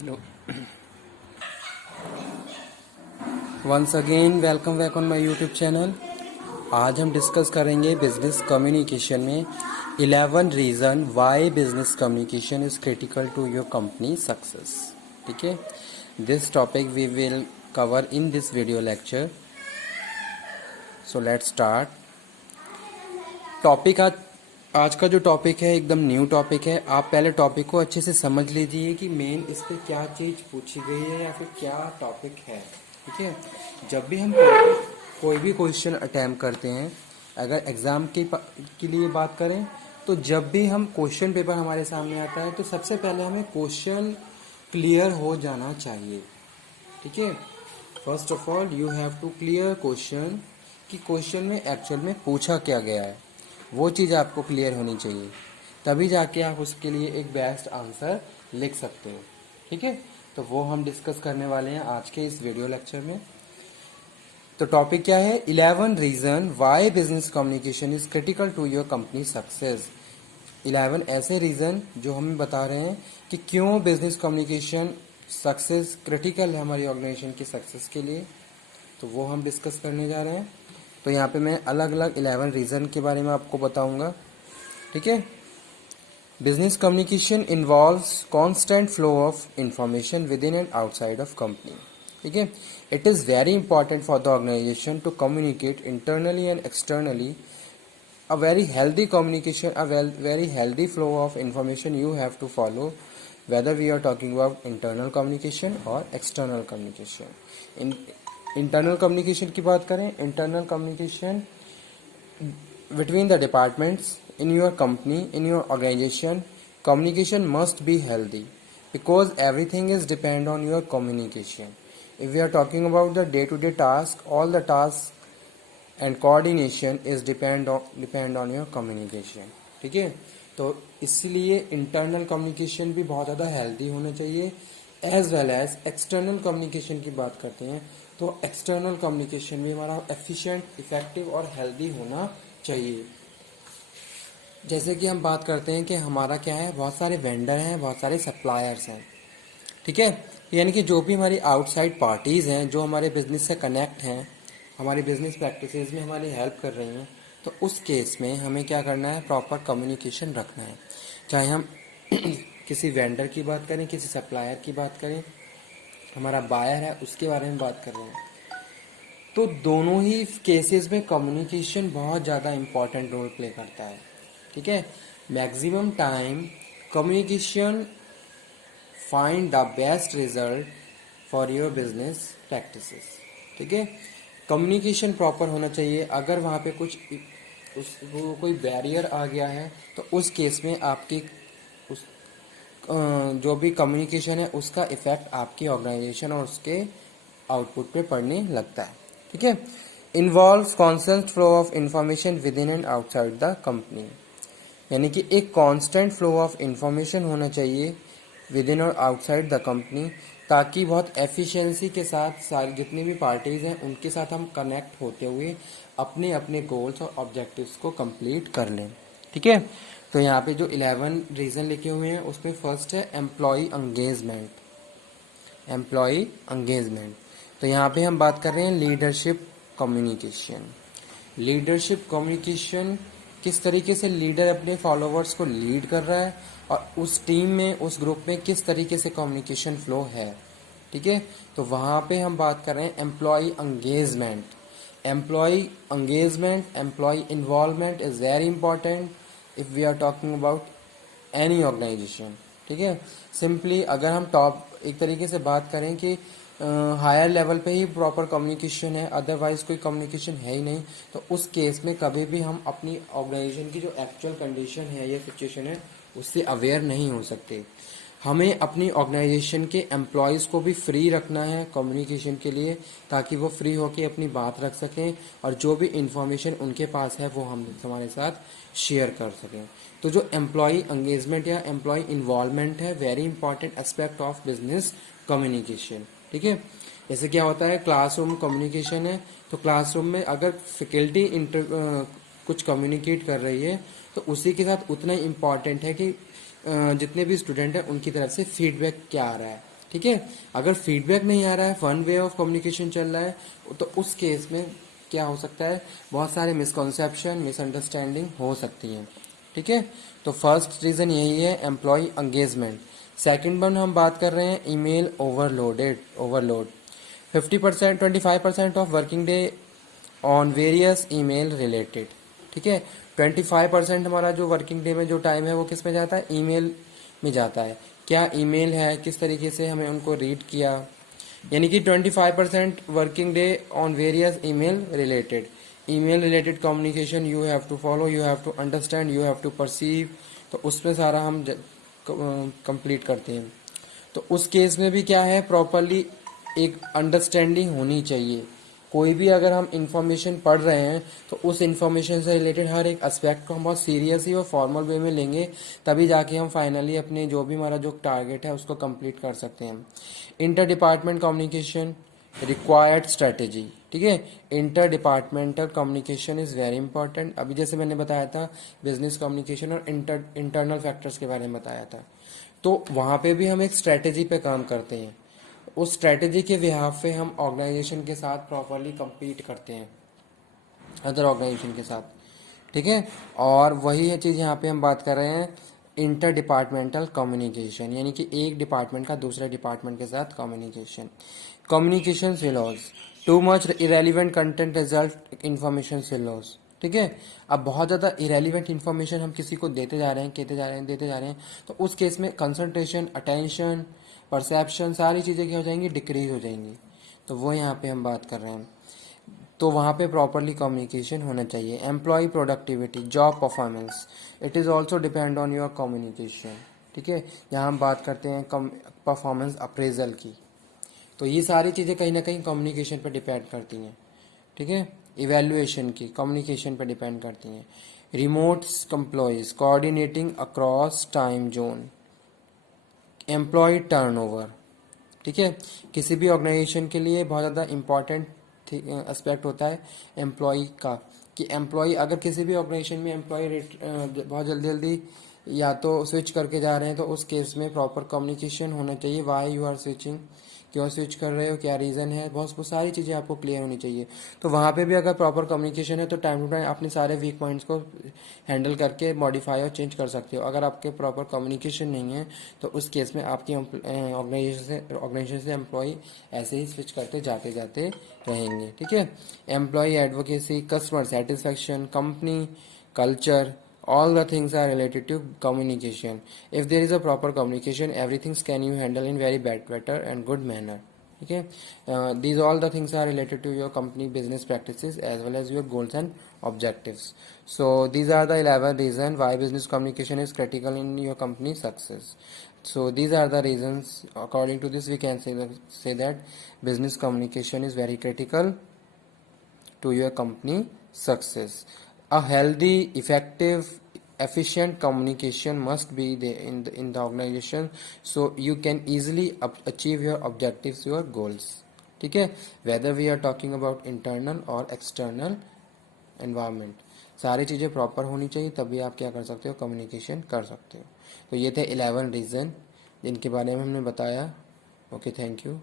Hello, once again welcome back on my YouTube channel. आज हम discuss करेंगे business communication में 11 reason why business communication is critical to your company success. ठीक है, this topic we will cover in this video lecture. So let's start. Topic आज का जो topic है एकदम न्यू टॉपिक है। आप पहले टॉपिक को अच्छे से समझ लीजिए कि मेन इस पर क्या चीज़ पूछी गई है या फिर क्या टॉपिक है। ठीक है, जब भी हम कोई भी क्वेश्चन अटैम्प्ट करते हैं, अगर एग्ज़ाम के लिए बात करें, तो जब भी हम क्वेश्चन पेपर हमारे सामने आता है तो सबसे पहले हमें क्वेश्चन क्लियर हो जाना चाहिए। ठीक है, first of all you have to clear question कि क्वेश्चन में एक्चुअल में पूछा क्या गया है, वो चीज़ आपको क्लियर होनी चाहिए, तभी जाके आप उसके लिए एक बेस्ट आंसर लिख सकते हो। ठीक है, तो वो हम डिस्कस करने वाले हैं आज के इस वीडियो लेक्चर में। तो टॉपिक क्या है? 11 reason why business communication is critical to your company success. 11 ऐसे रीज़न जो हमें बता रहे हैं कि क्यों बिजनेस कम्युनिकेशन सक्सेस क्रिटिकल है हमारी ऑर्गेनाइजेशन की सक्सेस के लिए। तो वो हम डिस्कस करने जा रहे हैं। तो यहाँ पे मैं अलग अलग 11 रीज़न के बारे में आपको बताऊंगा। ठीक है, business communication involves constant flow of information within and outside of company. ठीक है, it is very important for the organisation to communicate internally and externally a very healthy communication, very healthy flow of information you have to follow, whether we are talking about internal communication or external communication. In internal communication की बात करें, internal communication between the departments in your company, in your organization, communication must be healthy because everything is depend on your communication. If we are talking about the day-to-day task, all the tasks and coordination is depend on your communication. ठीक है, तो इसलिए internal communication भी बहुत ज़्यादा healthy होना चाहिए, as well as external communication की बात करते हैं तो एक्सटर्नल कम्युनिकेशन भी हमारा एफिशिएंट, इफेक्टिव और हेल्दी होना चाहिए। जैसे कि हम बात करते हैं कि हमारा क्या है, बहुत सारे वेंडर हैं, बहुत सारे सप्लायर्स हैं। ठीक है, यानी कि जो भी हमारी आउटसाइड पार्टीज़ हैं जो हमारे बिजनेस से कनेक्ट हैं, हमारी बिजनेस प्रैक्टिसेस में हमारी हेल्प कर रही हैं, तो उस केस में हमें क्या करना है, प्रॉपर कम्युनिकेशन रखना है। चाहे हम किसी वेंडर की बात करें, किसी सप्लायर की बात करें, हमारा बायर है उसके बारे में बात कर रहे हैं, तो दोनों ही केसेस में कम्युनिकेशन बहुत ज़्यादा इम्पॉर्टेंट रोल प्ले करता है। ठीक है, maximum time communication find the best result for your business practices. ठीक है, कम्युनिकेशन प्रॉपर होना चाहिए। अगर वहाँ पे कोई बैरियर आ गया है तो उस केस में आपकी उस जो भी कम्युनिकेशन है उसका इफेक्ट आपकी ऑर्गेनाइजेशन और उसके आउटपुट पे पड़ने लगता है। ठीक है, involves constant flow of information within and outside the company, यानी कि एक कांस्टेंट फ्लो ऑफ इंफॉर्मेशन होना चाहिए विद इन और आउटसाइड द कंपनी, ताकि बहुत एफिशिएंसी के साथ सारी जितनी भी पार्टीज़ हैं उनके साथ हम कनेक्ट होते हुए अपने अपने गोल्स और ऑब्जेक्टिव्स को कंप्लीट कर लें। ठीक है, तो यहाँ पे जो 11 रीज़न लिखे हुए हैं उसमें फर्स्ट है एम्प्लॉय एंगेजमेंट। एम्प्लॉय एंगेजमेंट, तो यहाँ पे हम बात कर रहे हैं लीडरशिप कम्युनिकेशन। लीडरशिप कम्युनिकेशन, किस तरीके से लीडर अपने फॉलोवर्स को लीड कर रहा है और उस टीम में, उस ग्रुप में किस तरीके से कम्युनिकेशन फ्लो है। ठीक है, तो वहाँ पे हम बात कर रहे हैं employee engagement. Employee engagement, employee involvement is very important if we are talking about any organisation. ठीक है, सिंपली अगर हम टॉप एक तरीके से बात करें कि हायर लेवल पे ही प्रॉपर कम्युनिकेशन है, अदरवाइज कोई कम्युनिकेशन है ही नहीं, तो उस केस में कभी भी हम अपनी ऑर्गेनाइजेशन की जो एक्चुअल कंडीशन है या सिचुएशन है उससे अवेयर नहीं हो सकते। हमें अपनी ऑर्गेनाइजेशन के एम्प्लॉयज़ को भी फ्री रखना है कम्युनिकेशन के लिए, ताकि वो फ्री होकर अपनी बात रख सकें और जो भी इंफॉर्मेशन उनके पास है वो हम हमारे साथ शेयर कर सकें। तो जो एम्प्लॉय एंगेजमेंट या एम्प्लॉय इन्वॉल्वमेंट है, very important aspect of business communication. ठीक है, जैसे क्या होता है, क्लासरूम कम्युनिकेशन है, तो क्लासरूम में अगर फैकल्टी कुछ कम्युनिकेट कर रही है तो उसी के साथ उतना ही इम्पॉर्टेंट है कि जितने भी स्टूडेंट हैं उनकी तरफ से फीडबैक क्या आ रहा है। ठीक है। अगर फीडबैक नहीं आ रहा है, वन वे ऑफ कम्युनिकेशन चल रहा है, तो उस केस में क्या हो सकता है, बहुत सारे मिसकॉन्सेप्शन, मिसअंडरस्टैंडिंग हो सकती हैं। ठीक है। तो फर्स्ट रीज़न यही है, एम्प्लॉय एंगेजमेंट। सेकेंड वन हम बात कर रहे हैं email overload. 50%, 25% of working day on various email related. ठीक है। 25% हमारा जो वर्किंग डे में जो टाइम है वो किस में जाता है, ईमेल में जाता है। क्या ईमेल है, किस तरीके से हमें उनको रीड किया, यानी कि 25% working day on various email related communication you have to follow, you have to understand, you have to perceive. तो उसमें सारा हम कंप्लीट करते हैं। तो उस केस में भी क्या है, प्रॉपरली एक अंडरस्टैंडिंग होनी चाहिए। कोई भी अगर हम इंफॉर्मेशन पढ़ रहे हैं तो उस इंफॉर्मेशन से रिलेटेड हर एक एस्पेक्ट को हम बहुत सीरियसली और फॉर्मल वे में लेंगे, तभी जाके हम फाइनली अपने जो भी हमारा जो टारगेट है उसको कंप्लीट कर सकते हैं। Inter department communication required strategy. ठीक है। Inter departmental communication is very important. अभी जैसे मैंने बताया था बिजनेस कम्युनिकेशन और इंटरनल फैक्टर्स के बारे में बताया था, तो वहाँ पे भी हम एक स्ट्रेटेजी पे काम करते हैं। उस स्ट्रेटेजी के बिहाफ पे हम ऑर्गेनाइजेशन के साथ प्रॉपरली compete करते हैं, अदर ऑर्गेनाइजेशन के साथ। ठीक है। और वही है चीज़ यहाँ पे हम बात कर रहे हैं, इंटर डिपार्टमेंटल कम्युनिकेशन, यानी कि एक डिपार्टमेंट का दूसरे डिपार्टमेंट के साथ communication silos. Too much irrelevant content result information silos. ठीक है। अब बहुत ज़्यादा इरेलीवेंट इन्फॉर्मेशन हम किसी को देते जा रहे हैं, तो उस केस में कंसंट्रेशन, अटेंशन, परसेप्शन, सारी चीज़ें क्या हो जाएंगी, डिक्रीज हो जाएंगी। तो वो यहाँ पे हम बात कर रहे हैं। तो वहाँ पे प्रॉपरली कम्युनिकेशन होना चाहिए। Employee productivity, job performance, it is also depend on your communication. ठीक है। यहाँ हम बात करते हैं परफॉर्मेंस अप्रेजल की, तो ये सारी चीज़ें कहीं ना कहीं कम्युनिकेशन पर डिपेंड करती हैं। ठीक है। इवेल्युएशन की कम्युनिकेशन पर डिपेंड करती हैं। Remote employees coordinating across time zone, employee turnover. ठीक है। किसी भी ऑर्गेनाइजेशन के लिए बहुत ज़्यादा इम्पॉर्टेंट एस्पेक्ट होता है एम्प्लॉय का, कि एम्प्लॉय अगर किसी भी ऑर्गेनाइजेशन में एम्प्लॉय बहुत जल्दी जल्दी या तो स्विच करके जा रहे हैं, तो उस केस में प्रॉपर कम्युनिकेशन होना चाहिए। वाई यू आर स्विचिंग, क्यों स्विच कर रहे हो, क्या रीज़न है, बहुत सारी चीज़ें आपको क्लियर होनी चाहिए। तो वहाँ पे भी अगर प्रॉपर कम्युनिकेशन है तो टाइम टू टाइम अपने सारे वीक पॉइंट्स को हैंडल करके मॉडिफाई और चेंज कर सकते हो। अगर आपके प्रॉपर कम्युनिकेशन नहीं है तो उस केस में आपकी ऑर्गेनाइजेशन से एम्प्लॉय ऐसे ही स्विच करते जाते जाते रहेंगे। ठीक है। Employee advocacy, customer satisfaction, company culture, all the things are related to communication. If there is a proper communication, everything can you handle in very better and good manner. Okay. These all the things are related to your company business practices as well as your goals and objectives. So these are the 11 reasons why business communication is critical in your company success. So these are the reasons. According to this, we can say that business communication is very critical to your company success. A healthy, effective, efficient communication must be there in the organization, so you can easily achieve your objectives, your goals. ठीक है। Whether we are talking about internal और external environment, सारी चीज़ें proper होनी चाहिए, तभी आप क्या कर सकते हो, कम्युनिकेशन कर सकते हो। तो ये थे 11 रीज़न जिनके बारे में हमने बताया। Okay, thank you.